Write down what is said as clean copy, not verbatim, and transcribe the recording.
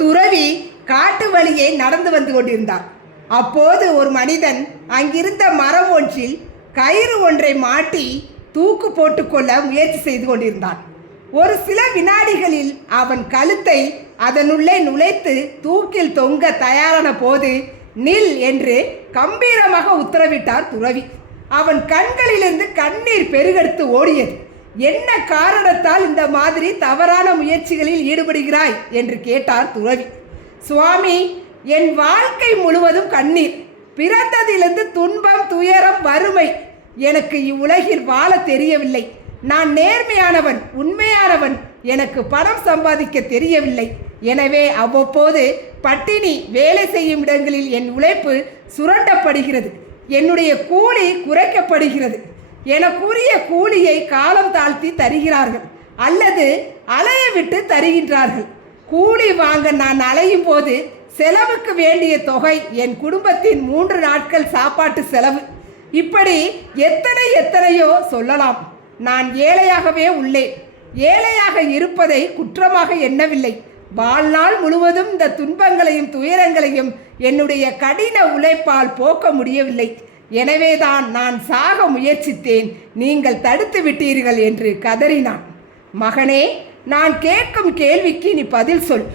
துறவி காட்டு வழியே நடந்து வந்து கொண்டிருந்தார். அப்போது ஒரு மனிதன் அங்கிருந்த மரம் ஒன்றில் கயிறு ஒன்றை மாட்டி தூக்கு போட்டுக்கொள்ள முயற்சி செய்து கொண்டிருந்தான். ஒரு சில வினாடிகளில் அவன் கழுத்தை அதனுள்ளே நுழைத்து தூக்கில் தொங்க தயாரான போது நில் என்று கம்பீரமாக உத்தரவிட்டார் துறவி. அவன் கண்களிலிருந்து கண்ணீர் பெருகெடுத்து ஓடியது. என்ன காரணத்தால் இந்த மாதிரி தவறான முயற்சிகளில் ஈடுபடுகிறாய் என்று கேட்டார் துறவி. சுவாமி, என் வாழ்க்கை முழுவதும் கண்ணீர். பிறந்ததிலிருந்து துன்பம், துயரம், வறுமை. எனக்கு இவ்வுலகில் வாழ தெரியவில்லை. நான் நேர்மையானவன், உண்மையானவன். எனக்கு பணம் சம்பாதிக்க தெரியவில்லை. எனவே அவ்வப்போது பட்டினி, வேலை செய்யும் இடங்களில் என் உழைப்பு சுரண்டப்படுகிறது. என்னுடைய கூலி குறைக்கப்படுகிறது. எனக்குரிய கூலியை காலம் தாழ்த்தி தருகிறார்கள் அல்லது அலைய விட்டு தருகின்றார்கள். கூலி வாங்க நான் அலையும் போது செலவுக்கு வேண்டிய தொகை என் குடும்பத்தின் 3 நாட்கள் சாப்பாட்டு செலவு. இப்படி எத்தனையோ சொல்லலாம். நான் ஏழையாகவே உள்ளேன். ஏழையாக இருப்பதை குற்றமாக எண்ணவில்லை. வாழ்நாள் முழுவதும் இந்த துன்பங்களையும் துயரங்களையும் என்னுடைய கடின உழைப்பால் போக்க முடியவில்லை. எனவேதான் நான் சாக முயற்சித்தேன். நீங்கள் தடுத்து விட்டீர்கள் என்று கதறினான். மகனே, நான் கேட்கும் கேள்விக்கு நீ பதில் சொல்.